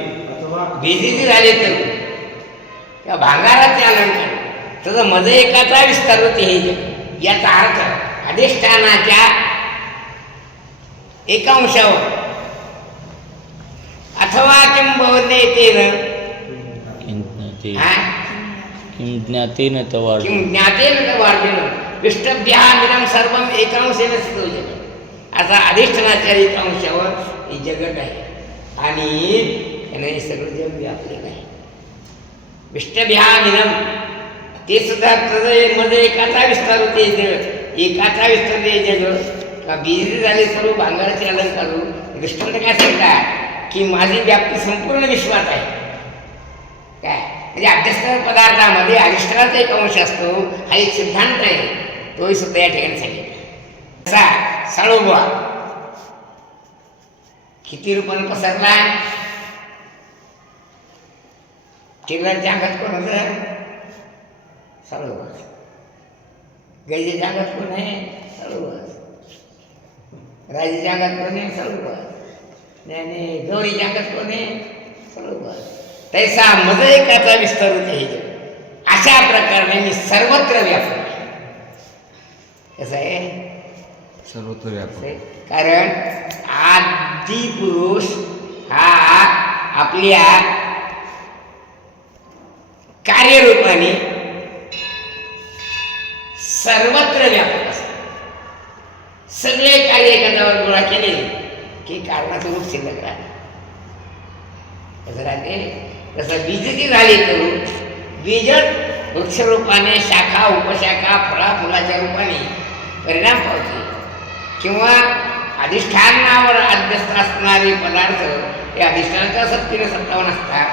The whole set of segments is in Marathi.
बेजिती झाले तर त्या भांगाराचे अलंकार त्याचं मज एकाचा विस्तार होते हे जग. याचा अर्थ अधिष्ठानाच्या एका अंशावर अथवा किंबवते तेन किं ज्ञातेन तवार्जुन विष्टभ्यामिदं सर्वं एकांशेन स्थितो जगत्. आता अधिष्ठानाच्या एका अंशावर हे जगत आहे आणि त्याने हे सगळं जग व्यापलेलं आहे. विष्टभ्यामिदं ते सुद्धा मध्ये एकाचा विस्तार होते जग. एकाचा विस्तार ते जग का बिजी झाले सर्व भांगाराचे अलंकार. दृष्टांत काय सांगतात की माझी व्याप्ती संपूर्ण विश्वात आहे. काय म्हणजे अध्यस्थ पदार्थामध्ये अधिष्ठानाचा एक अंश असतो हा एक सिद्धांत आहे. तोही सुद्धा या ठिकाणी सांगितला. असा सळोबा किती रूपाने पसरला. किल्लाच्या अंगात कोण होतं? सळोबा. गैजेच्या अंगात कोण आहे? सळोबा. राजेच्या अंगात कोण आहे? सळोबा. आणि गौरीच्या अंगात कोण आहे? सळोबा. तैसा मज एकाचा विस्तार होते हे जग. अशा प्रकारे मी सर्वत्र व्यापक आहे. कसं आहे? सर्वत्र व्यापक. कारण आदि पुरुष हा आपल्या कार्यरूपाने सर्वत्र व्यापक असतो. सगळे कार्य एखाद्यावर गोळा केले की कारणाचं रूप शिल्लक राहते. कसं राहते? तसं बीजती झाली तर बीजत वृक्षरूपाने शाखा उपशाखा फळा फुलाच्या रूपाने परिणाम पावते किंवा अधिष्ठानावर अध्यस्त असणारे पदार्थ हे अधिष्ठानाच्या सत्तेने सत्तावन्न असतात.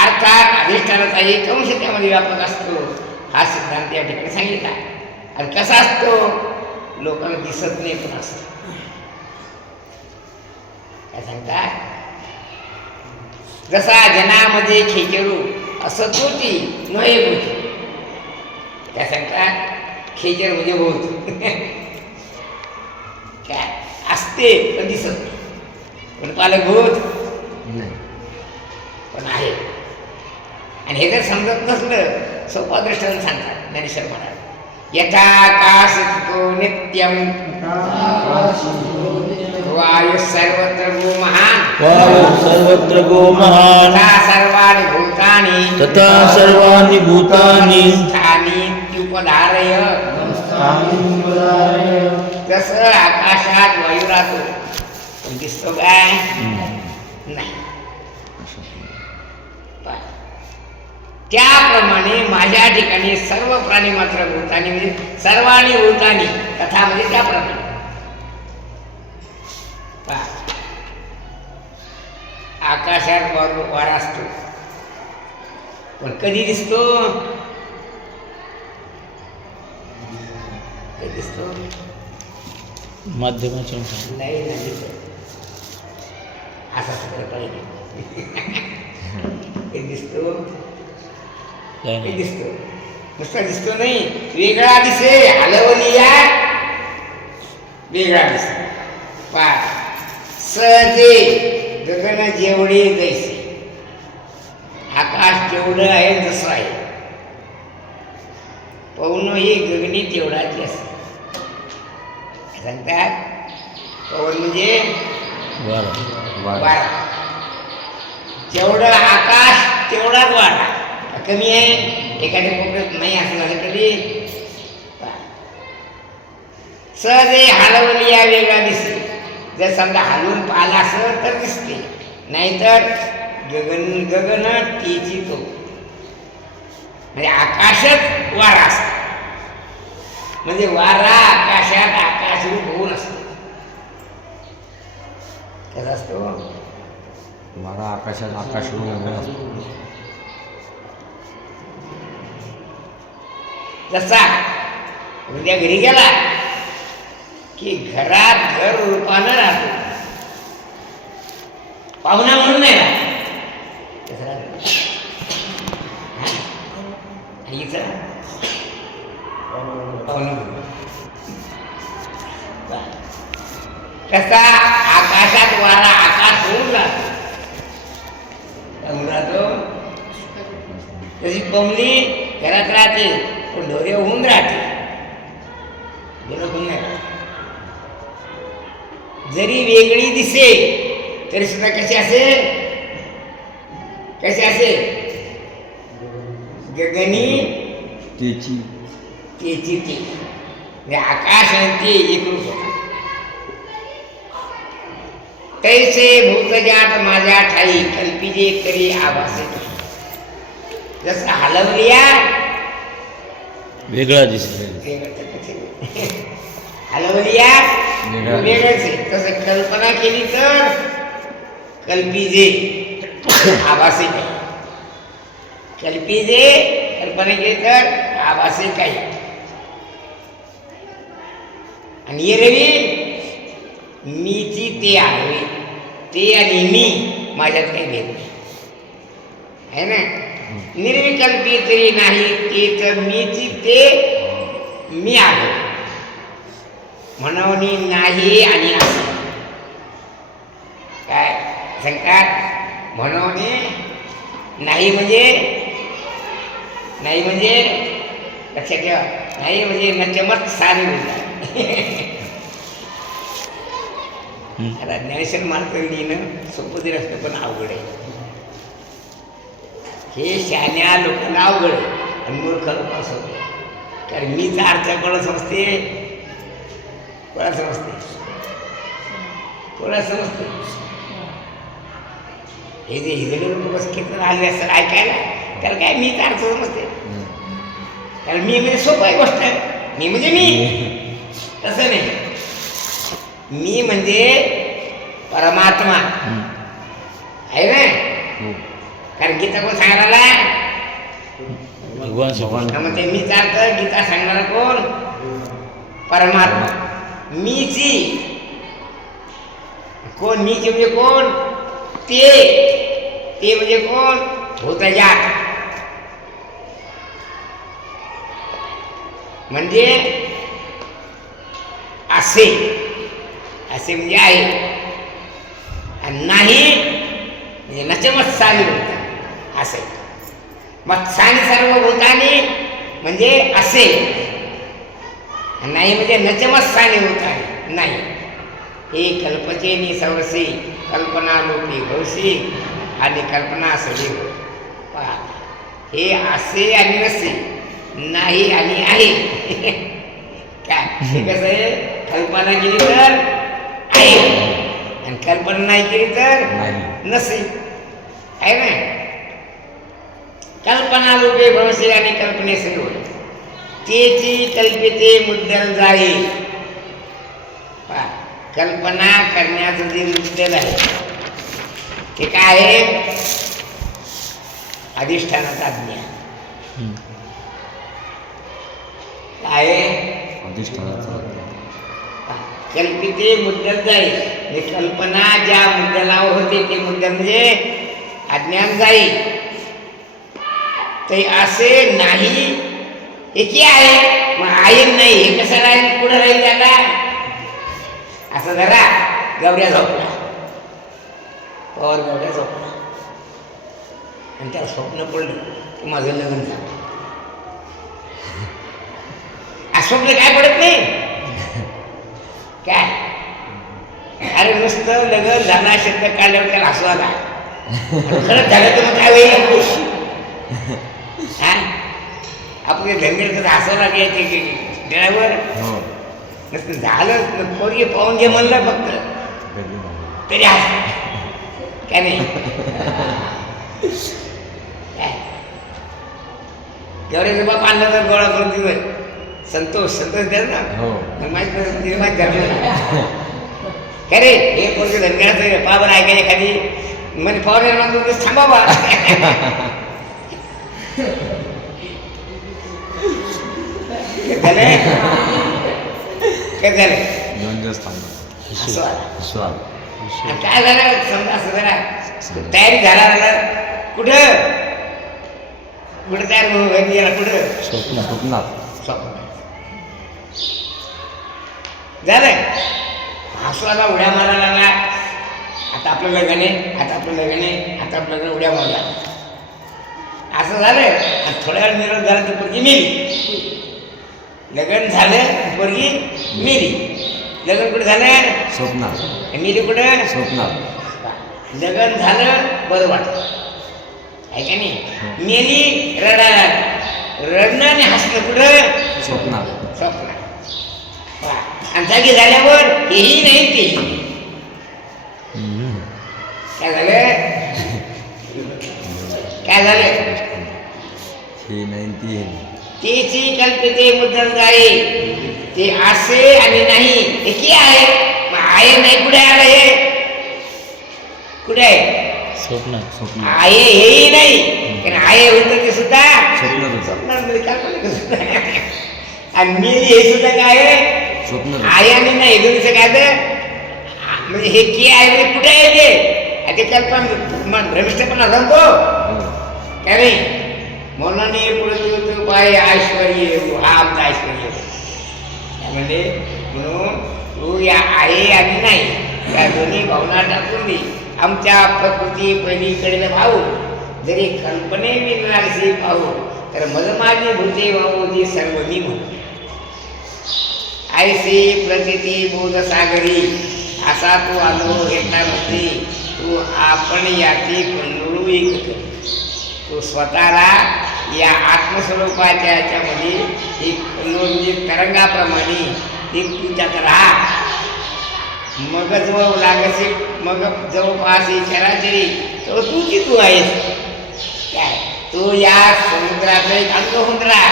अर्थात अधिष्ठानाचा एक अंश त्यामध्ये व्यापक असतो. हा सिद्धांत या ठिकाणी सांगितला. आणि कसा असतो? लोकांना दिसत नाही पण असतो. काय सांगतात? जसा जनामध्ये खेचरू असं तोची नये भूत. काय सांगतात? खेचर म्हणजे भूत काय असते पण दिसत नाही. पण पालक भूत नाही पण आहे. आणि हे जर समजत नसलं सोपा दृष्टांत सांगतात ज्ञानेश्वर महाराज. यथाकाश नित्यम वायु सर्वत्र गो महान तथा सर्वाणि भूतानि स्थानीत्युपधारय. जसं आकाशात वायू राहतो दिसतो काय? नाही. त्याप्रमाणे माझ्या ठिकाणी सर्व प्राणी मात्र भूतानी म्हणजे सर्वांनी भूतानी तथा म्हणजे त्याप्रमाणे. आकाशात वारा असतो पण कधी दिसतो? कधी दिसतो? माध्यमाच्या नाही असा सगळं पाहिजे. कधी दिसतो? कधी दिसतो? नुसता दिसतो नाही, वेगळा दिसे. हलवलिया वेगळा दिसतो. सहजे गगन जेवढे जैसे आकाश जेवढं आहे जसं आहे पवन ही गगनी तेवढाच असते. सांगतात पवन म्हणजे वारा. जेवढं आकाश तेवढाच वारा. कमी आहे एखाद्या कोपऱ्यात नाही असं झालं कधी. सहजे हलवलिया वेगळा दिसते. जर समजा हलवून पाहिला असं तर दिसते, नाहीतर गगन तेची तो म्हणजे आकाशात वारा असतो. म्हणजे वारा आकाशात आकाशरूप होऊन असतो. कसा असतो? वारा आकाशात आकाशरूप होऊन असतो. जसा उद्या घरी गेला की घरात घर रूपानं राहतो. पाहुणा म्हणून नाही राहत. कसा आकाशात वारा आकाश होऊन राहतो. जशी कोंबडी घरात राहते पण ढोरे होऊन राहते, बरोबर नाही. जरी वेगळी दिसे तरी सुद्धा कशी असेल, कशी असेल, गगनी त्याची तेची ते म्हणजे आकाश आणि ते एकरूप होते. तैसे भूतजात माझ्या ठाई कल्पिजे तरी आभासे. जसं हलवलिया वेगळा दिसतो. हलवलिया वेगळंच आहे, तसं कल्पना केली तर कल्पिजे आभासे काही, कल्पिजे कल्पना केली तर आभासे काही. आणि ये रवी मीची ते आहे, ते आणि मी माझ्यात काही भेद नाही आहे ना. निर्विकल्पी तरी नाही ते तर मीची ते मी आहे म्हणून नाही आणि असे काय सांगतात. म्हणून नाही म्हणजे, नाही म्हणजे लक्षात ठेवा, नाही म्हणजे नचमत सारी बोलतात. आता ज्ञानेश्वर मार्ग लिहिणं सोपं जरी असतं पण अवघड आहे. हे शहाण्या लोकांना अवघड आहे आणि मूर्ख लोक असं. कारण मीचा अर्थ कोणा समजते, कोणा समजते, कोणा समजते. हे जे हिजडे लोक बस कीर्तन आले असतात ऐकायला, त्याला काय मीचा अर्थ समजते. कारण मी म्हणजे सोपं आहे गोष्ट आहे, मी म्हणजे मी, तसं नाही. मी म्हणजे परमात्मा आहे ना. कारण गीता कोण सांगायला, भगवान. मग ते मीच अर्थ गीता सांगणारा कोण, परमात्मा. मीची कोण, मीची म्हणजे कोण, ते म्हणजे कोण, भूतजात म्हणजे असे, असे म्हणजे आहे. आणि नाही म्हणजे नचमत्सानी भूत असे. मत्सानी सर्व भूतानी म्हणजे असे, नाही म्हणजे नचमत्सानी भूतानी नाही. हे कल्पचे निसवरसी कल्पना लोपी भवसी आणि कल्पना सजी होय. पहा, हे असे आणि नसे, नाही आणि आहे. काय हे कसं आहे, कल्पना केली तर आहे आणि कल्पना नाही केली तर नसे आहे ना. कल्पना लोपे भवसे आणि कल्पनेसही होय. तेची कल्पिते मुद्दल जाई. पहा, कल्पना करण्याचं जे मुद्दल आहे ते काय आहे, अधिष्ठानाचा ज्ञान. काय अधिष्ठानाचा कल्पिते मुद्दल जाईल म्हणजे कल्पना ज्या मुद्दलावर होते ते मुद्दल म्हणजे अज्ञान जाईल. ते असे नाही एकी आहे, मग आहे नाही हे कसं राहील, पुढे राहील त्याला. असं जरा गवड्या झोपला, पवार गवड्या झोपला आणि त्याला स्वप्न पडलं की माझं लग्न झालं. स्वप्न काय पडत नाही काय. अरे नुसतं लग्न झाला शब्द काढल्यावर त्याला हसू आला, खरंच झालं तर मग काय होईल. आपण धंदेचं हसावं लागेल ते ड्रायव्हर. नसतं झालं पोरगी पाहून घे म्हणलं फक्त तरी हस काय नाही. काय गौरीचा बाप आणला तर गोळा करून दिवस संतोष द्या ना. माहिती काय रे हे पोरगे धनगराचं पावर ऐकायला एखादी म्हणजे पावर म्हणतो थांबावा. काय झालं काय झालं समजा असं जरा तयारी झाला कुठं कुठं तयार म्हणून गेला कुठं स्वप्नात झालं. हसवाला उड्या मारायला लागला. आता आपलं लग्न आहे, आता आपलं लग्न आहे, आता आपलं लग्न उड्या मारला. असं झालं आणि थोड्या वेळ निरोध झाला ती पोरगी मेली. लग्न झालं पोरगी मेली. लग्न कुठे झालं? स्वप्नात. मेली कुठं? स्वप्नात. लग्न झालं बरं वाटलं आहे का नाही. मेली रडायला. रडणं आणि हसणं कुठं? स्वप्नात. स्वप्न. आणि जागी झाल्यावर हेही नाही तेही नाही. काय झालं? काय झालं? हे नाही ती हे नाही. तेची कल्पिते मुद्दल आहे. ते असे आणि नाही एकी आहे. मग आहे नाही कुठे आलं हे? कुठे आहे? स्वप्न. आहे हेही नाही कारण आहे होतं ते सुद्धा स्वप्नच होतं. स्वप्नामध्ये कल्पना सुद्धा. आणि मी हे सुद्धा काय आहे? स्वप्न. आहे आणि नाही दोन्हीचं काय तर म्हणजे हे की आहे म्हणजे कुठे आहे ते? ते कल्पना भ्रमिष्ठपणा सांगतो काय नाही. म्हणून पुढे पाय ऐश्वर्य हा आमचा ऐश्वर्य त्यामध्ये. म्हणून तू या आहे आणि नाही या दोन्ही भावना टाकून दे. आमच्या प्रकृती पहिलीकडे भाऊ जरी कल्पने मिळणारशी पाहू तर माझी भूते भाऊ जी सर्व मी म्हणू. ऐसी प्रतिती बोध सागरी असा तू आलो घेतला नसते. तू आपण याची कल्लोळू एक कर. तू स्वतःला या आत्मस्वरूपाच्या याच्यामध्ये एक म्हणजे तरंगाप्रमाणे एक तू त्यात राहा. मग जवळ लागसे मग जवळपास चराचरी तर तू आहेस. काय तू या समुद्राचा एक अंग होऊन राहा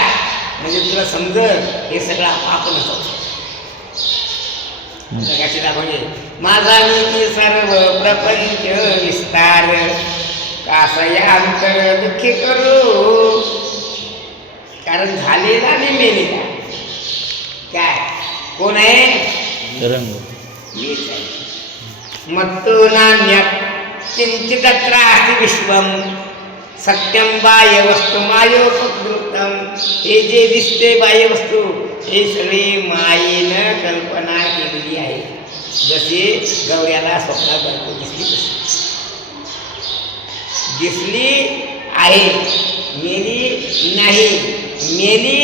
म्हणजे तुला समजत हे सगळं आपणच होतं. म्हणजे माझा मी सर्व प्रपंच विस्तार कासया अंतर दुःखी करू कारण झालेला आणि मेलेला काय कोण आहे? रंग. मीच आहे. मत्तो नान्यत् किंचिदत्र अस्ति विश्वम सत्यम बाह्य वस्तू मायोपकृतम. हे जे दिसते बाह्य वस्तू हे सगळे मायेनं कल्पना केलेली आहे. जसे गौऱ्याला स्वप्नात बायको दिसली आहे. मेली नाही. मेली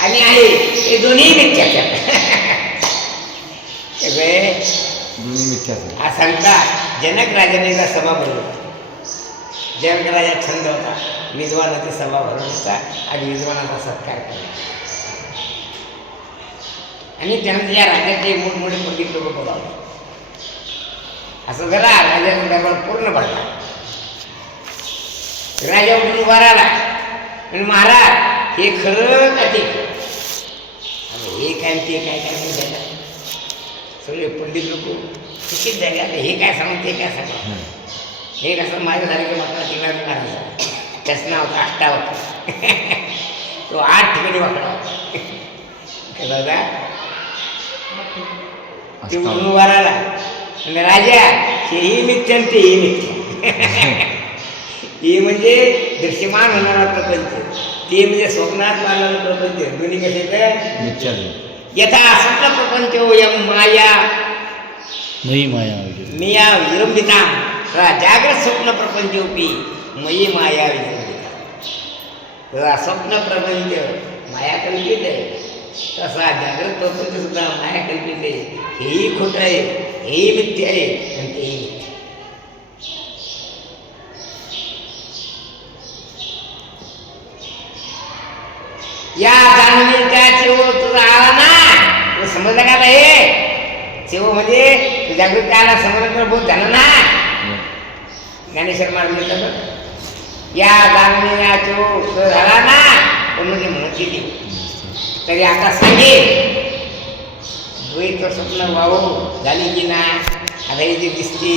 आणि आहे हे दोन्ही मिथ्याचे दोन्ही मिथ्याच आहे. हा सांगतात. जनक राजाने एकदा सभा भरवली. जनक राजा छंद होता विद्वानाची सभा भरवण्याचा आणि विद्वानाचा सत्कार करण्याचा. आणि त्यानंतर या राजाचे मोठमोठे पंडित लोक बोलावले. असं जरा राजाचा दरबार पूर्ण भरला. राजा उठून उभा राहिला आणि महाराज हे खरं का ते? हे काय ते काय काय नाही. सगळे पंडित लोक शिक्षित झाले. आता हे काय सांगू ते काय सांगा. हे कसं माझं झालं की मात्र तिला महाराज त्याचं नाव होतं अष्टावक्र. तो 8 ठिकाणी वाकडा होता. दादा ते उठून उभा राहिला आणि राजा हेही मिथ्या आणि तेही मिथ्या. हे म्हणजे दृश्यमान होणारा प्रपंच ते म्हणजे स्वप्नात पाहणारा प्रपंच दोन्ही कसे मिथ्याच. यथा स्वप्न प्रपंच माया मिया विलंबिता जागृत स्वप्न प्रपंचोपी मयी माया विलंबिता. स्वप्न प्रपंच माया कल्पित आहे तसा जागृत प्रपंच सुद्धा माया कल्पित आहे. हेही खोटं आहे हेही मिथ्य आहे आणि तेही मिथ्य. या जाणवीच्या चेव तुझा आला ना तुला समजलं का? हे चेव म्हणजे जागृत आला समजलं तर बहुत झालं ना. ज्ञानेश्वर महाराज म्हणतात या जाणवीच्या चेव झाला ना पण म्हणजे म्हणत गेली तरी आता सांगे द्वैत स्वप्न वाहू झाली की ना. आता हे जे दिसते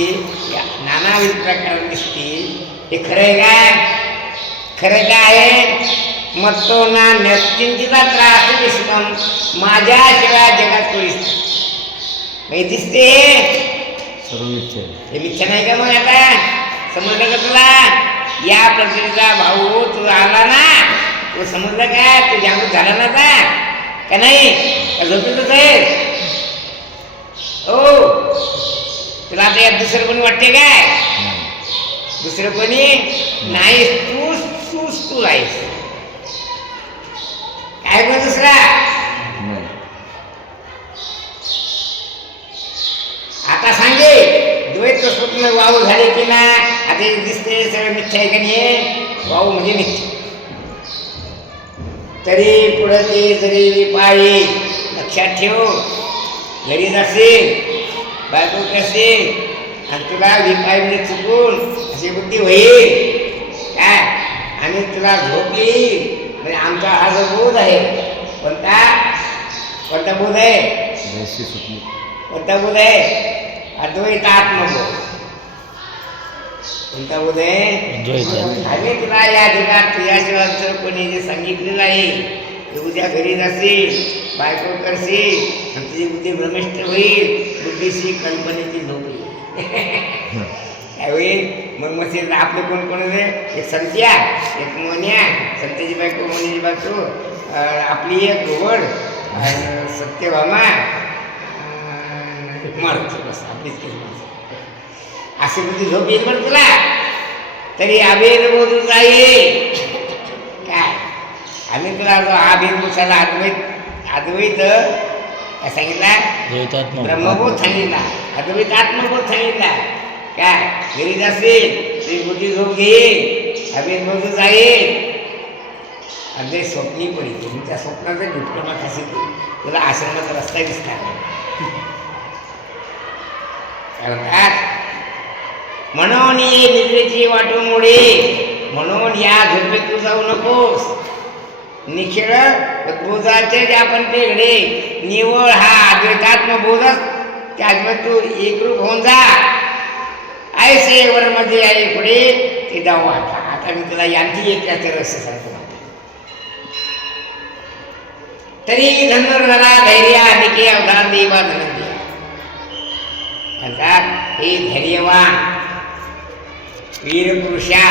नानाविध प्रकार दिसते हे खरं आहे काय? खरं काय आहे? मत्तो ना नक्कींचा त्रास विश्वम माझ्याशिवाय जगात कोणीच नाही. दिसते सर्व मिथ्या. हे मिथ्या नाही का? मग आता समजलं का तुला? या प्रकृतीचा भाऊ तू आला ना तू समजलं का? तू जागृत झाला ना का नाही? झोपेतच आहे हो. तुला आता यात दुसरं कोणी वाटते काय? दुसरं कोणी नाही. तू तूच तू आहेस. काय मग दुसरा? नाही. आता सांगे द्वैत स्वप्न वाहू झाले की ना? आता हे दिसते सगळं मिथ्या आहे का नाही? वाहू म्हणजे मिथ्या. तरी पुढं ते जरी पाळी लक्षात ठेव. घरी जाशील, बायको करशील आणि तुला विपायने चुकून अशी बुद्धी होईल काय, आणि तुला झोप येईल. म्हणजे आमचा हा जो बोध आहे, कोणता बोध आहे? जैसे स्वप्न. कोणता बोध आहे? अद्वैत आत्मबोध. कोणता बोध आहे? आम्ही तुला या जगात तुझ्याशिवाय कोणी जे सांगितलेलं आहे ते उद्या घरी जाशील, बायको करशील आणि तुझी बुद्धी भ्रमिष्ट होईल. बुद्धीशी कल्पनेची झोप येईल. त्यावेळी मग आपले कोण कोण होते? एक संत्या, एक मोन्या, संत्याची बायको, मोन्याची बायको, आपली एक घोड, सत्यभामा, माणूस. बस आपलीच काही माणसं. अशी बुद्धी झोप येईल बरं तुला. तरी अभेद बोधूच आहे काय. आम्ही तुला जो अभेद पुसायला अद्वैत काय सांगितला? ब्रह्मबोध सांगितला, अद्वैत आत्मबोध सांगितला काय. घरी जाशील ती बुद्धी झोप घेईल, अभेद बोधूच आहे. अगदी स्वप्नी पण येते. त्या स्वप्नाचं घुटकमा कशी तुला आश्रमाचा रस्ता दिसणार म्हणून ये निद्रेची वाटोमुळे, म्हणून या झोपेत तू जाऊ नकोस. निखिळ बोधाचे जे आपण ते घडे निवळ हा अद्वैतात्म बोधच त्यात तू एकरूप होऊन जा. ऐसे वर मध्ये आहे पुढे ते जाऊ. आता मी तुला यांची एक त्याचं रहस्य सांगतो. तरी धनुर्धरा धैर्य अधिके अवधान देवा धनंजय म्हणतात हे धैर्यवान वीर पुरुषा.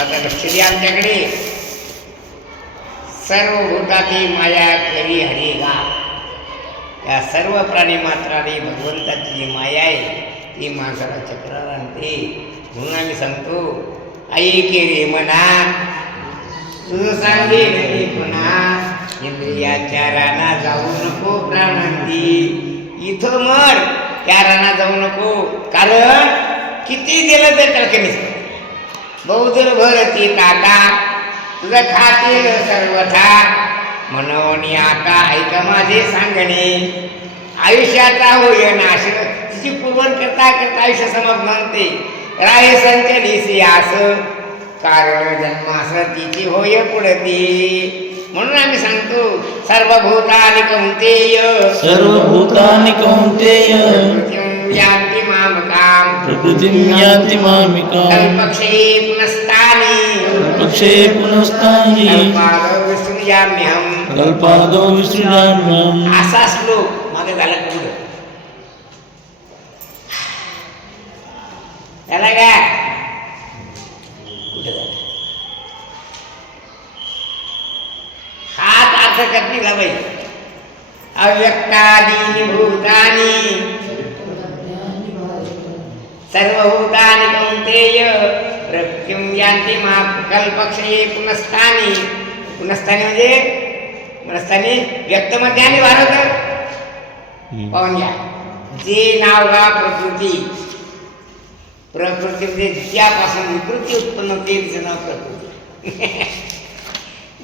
आता लक्ष द्या आमच्याकडे. सर्व भूताची माया करी हरी गा. या सर्व प्राणी मात्राने भगवंताची जी माया आहे ती माणसाला चक्रात आणते. म्हणून आम्ही सांगतो ऐके रे मना तुझं सांगे रे पुन्हा. इंद्रियाच्या राना जाऊ नको प्राणांती. इथं मर, त्या राना जाऊ नको. कारण किती दिलं तर त्याला कमीच. बहुदूर भरती ताटा तुझं खातील सर्वथा. म्हणून आता ऐका माझे सांगणे. आयुष्याचा होय नाश तिची पूर्वण करता करता आयुष्य समाप्त म्हणते. राहे संचलीसी आस कारण जन्मास तिची होय पुढती. म्हणून आम्ही सांगतो सर्वभूतानि कौंतेय, सर्वभूतानि कौंतेय यान्ति मामकाम्, प्रकृतिं यान्ति मामिकाम्. कल्पक्षये पुनस्तानि, कल्पक्षये पुनस्तानि कल्पादौ विसृजाम्यहम्. कल्पादौ विसृजाम्यहम्. असा श्लोक मागे झाला का पुढं? त्याला काय कुठं झालं? हात अर्थ करतील बाई. अव्यक्तादीनि भूतानि सर्वभूतानि कौंतेय प्रकृतिं यान्ति मा कल्पक्षये पुनस्तानि. पुनस्तानि म्हणजे पुनस्तानि व्यक्तमध्ये आणि भारत पाहून घ्या. जे नाव गा प्रकृती. प्रकृती म्हणजे ज्यापासून विकृती उत्पन्न होते तिचं नाव प्रकृती.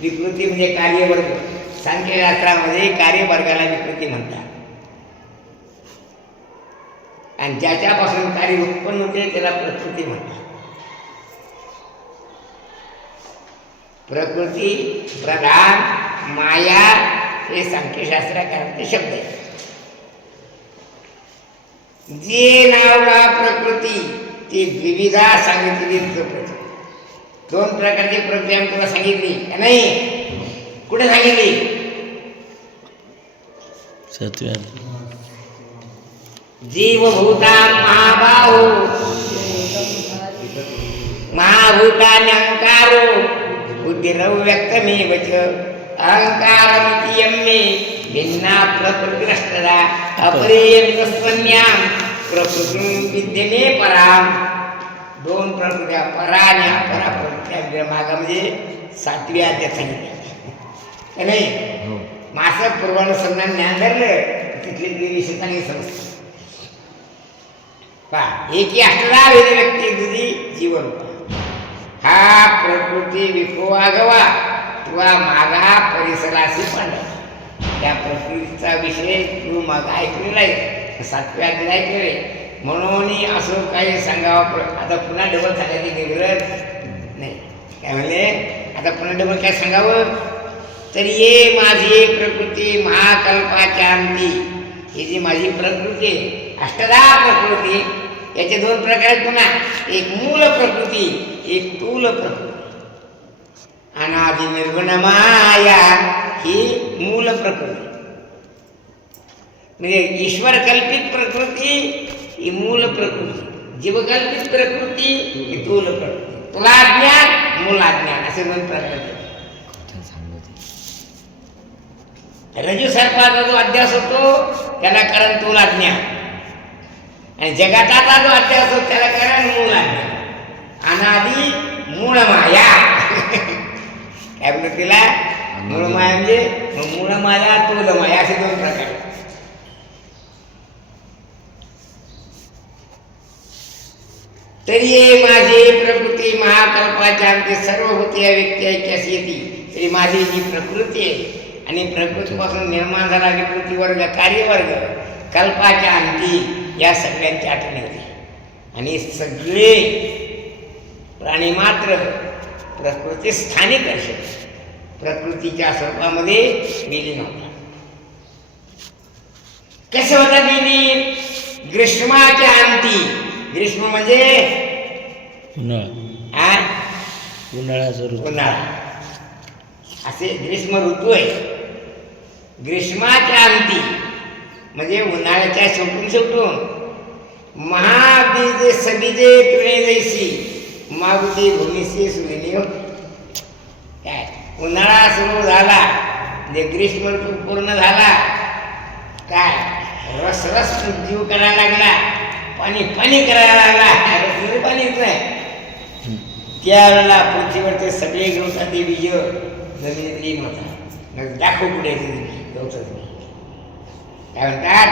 विकृती म्हणजे कार्यवर्ग. सांख्यशास्त्रामध्ये कार्यवर्गाला विकृती म्हणतात. आणि ज्याच्यापासून कार्य उत्पन्न होते त्याला प्रकृती म्हणतात. प्रकृती प्रधान माया हे सांख्यशास्त्रकारांचे शब्द आहेत. जे नावगा प्रकृती ती द्विविधा सांगितलेली. दोन प्रकारची प्रकृती आम्ही तुला सांगितली का नाही? कुठे सांगितली? सत्यात जीवभूता महाबाहो महाभूतान्यंकारो बुद्धिरव्यक्तमेव च अहंकारमिति यम्मे भिन्ना प्रकृतिरष्टदा अपरेयमितस्वन्यां प्रकृतिं विद्यते पराम. दोन प्रकृत्या परा आणि अपरा प्रकृती त्या मागामध्ये 7व्या अध्यायात सांगितलं का नाही. हो. मासं पूर्वानुसंधान ज्ञान धरलं तिथले विषय चांगले समजतात. पहा एकी अष्टदा वेद व्यक्ती दुधी जीवन हा प्रकृती विको आगवा किंवा मागा परिसराशी पांढरा. त्या प्रकृतीचा विषय तू मग ऐकलेला आहे, 7व्या अध्यायात ऐकलेले. म्हणून असं काही सांगावं. आता पुन्हा डबल सांगायची गरज नाही. काय म्हणले आता पुन्हा डबल काय सांगावं. तर ये माझी प्रकृती महाकल्पाच्या अंती. ही जी माझी प्रकृती आहे, अष्टदा प्रकृती, याचे 2 प्रकार आहेत पुन्हा. एक मूल प्रकृती, एक स्थूल प्रकृती. अनादि निर्गुण माया ही मूल प्रकृती, म्हणजे ईश्वर कल्पित प्रकृती ही मूल प्रकृती, जीवकल्पित प्रकृती ही स्थूल प्रकृती. तुला ज्ञान मूलाज्ञान असे 2 प्रकार आहेत. रजू सर्पाचा जो अध्यास होतो त्याला कारण तुला ज्ञान, आणि जगाचा जो अध्यास होतो त्याला कारण मूलाज्ञान. अनादि मूळ माया काय म्हणतात तिला, मूळ माया म्हणजे मूळ माया तोल माया असे 2 प्रकार. तरी ये माझी प्रकृती महाकल्पाच्या अंती सर्व होती या व्यक्ती ऐक्यास येते. तरी माझी जी प्रकृती आहे आणि प्रकृतीपासून निर्माण झाला विकृती वर्ग कार्यवर्ग कल्पाच्या अंती या सगळ्यांची आठवण होती. आणि सगळे प्राणी मात्र प्रकृती स्थानिक असे प्रकृतीच्या स्वरूपामध्ये विलीन होता. कसे होता विलीन. ग्रीष्माच्या अंती. ग्रीष्म म्हणजे उन्हाळ्याचा ऋतू. उन्हाळा असे ग्रीष्म ऋतू आहे. ग्रीष्माच्या अंती म्हणजे उन्हाळ्याच्या शेवटून महाबीजे सबीजे तुणे जैसी मागुती भूमीशी सुलिनी. काय उन्हाळा सुरू झाला म्हणजे ग्रीष्म ऋतू पूर्ण झाला, काय रस रस जीव करायला लागला, पाणी पाणी करायला लागला, रसमध्ये पाणी येत नाही. त्यावेळेला पृथ्वीवरचे सगळे गवताचे बीज जमिनीत लीन होतात. दाखव पुढे गवतात काय म्हणतात.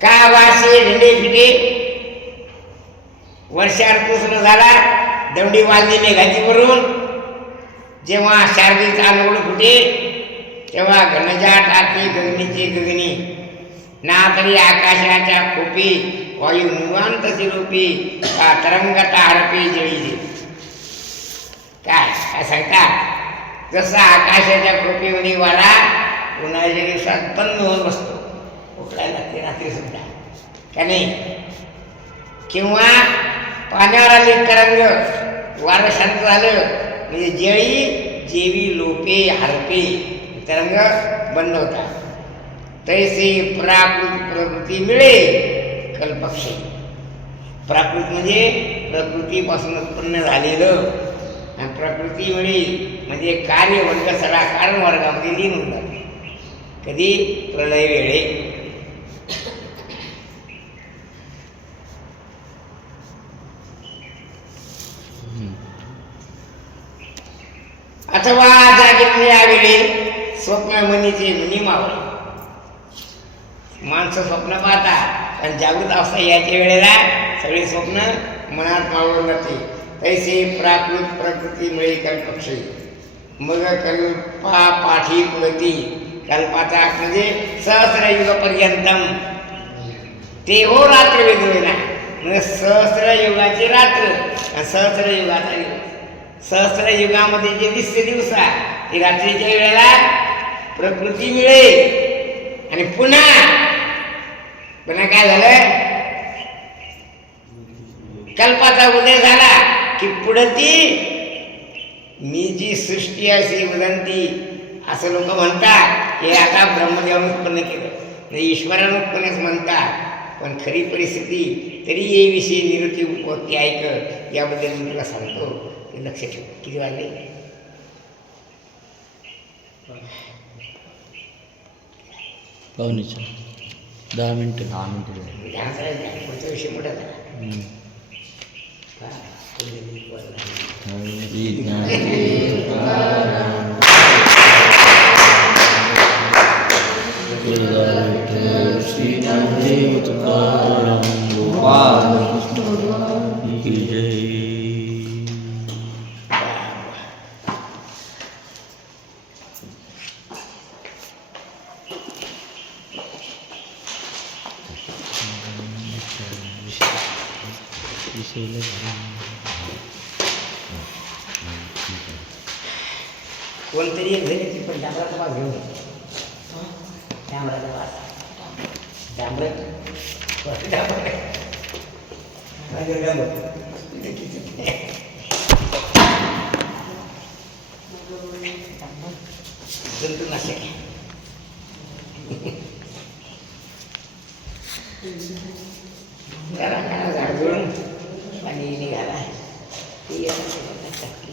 का वासे ढेंडे फिटे. वर्षा ऋतू सुरू झाला, दंडी वाजली मेघाची वरून. जेव्हा शारदीचा अनुगुण फुटे तेव्हा घनजाट आते गगनीची गगनी. ना तरी आकाशाच्या खोपी वायू निवांत शिरूपी का तरंगता हरपी जळीजे. काय काय सांगतात. जसा आकाशाच्या खोपीमध्ये वारा उन्हाळ्याच्या दिवसात बंद होऊन बसतो, उकडायला लागते रात्री सुद्धा का नाही. किंवा पाण्यावर आले तरंग, वारं शांत झालं म्हणजे जळी जेवी लोपे हरपे, तरंग बंद होतात. तैसे प्राकृत प्रकृती मिळे कल्पक्षय. प्राकृत म्हणजे प्रकृतीपासून उत्पन्न झालेलं, आणि प्रकृती मिळेल म्हणजे कार्यवर्ग सगळा कारण वर्गामध्ये लीन होऊन जाते. कधी प्रलय वेळे. अथवा जागे यावेळी स्वप्न मनीचे मनी मावळे. माणसं स्वप्न पाहतात आणि जागृत अवस्था याच्या वेळेला सगळे स्वप्न मनात मावळून जाते. तैसे प्राकृत प्रकृती मिळे कल्पक्षय. मग कल्पा पाठी पुढती. कल्पाचा म्हणजे सहस्रयुगपर्यंतम ते हो रात्र वेगवेगळा म्हणजे सहस्रयुगाची रात्र आणि सहस्रयुगाचा दिवस. सहस्रयुगामध्ये जे दिसते दिवसा ते रात्रीच्या वेळेला प्रकृती मिळे. आणि पुन्हा काय झालं, कल्पाचा उदय झाला की पुढती मी जी सृष्टी अशी वदंती असं लोक म्हणतात. हे आता ब्रह्मदेवानं उत्पन्न केलं म्हणजे ईश्वरानं उत्पन्नच म्हणतात, पण खरी परिस्थिती तरी ये विषयी निरुती उपत्ती ऐक. याबद्दल मी तुला सांगतो, ते लक्ष ठेव. किती वाजले. पाहुणेच्या 10 मिनिटं. पुढचा विषय मोठा झाला. श्री ज्ञानदेव तुकाराम विठ्ठल श्री ज्ञानदेव तुकाराम गोपाल कृष्ण भगवान की जय. कोणतरी एक झाली ती पण डांबराचा वास घेऊन येते. डांबराचा वास जंतुनाशक जरा काय झाड जोडून पाणी निघाला ती टाकी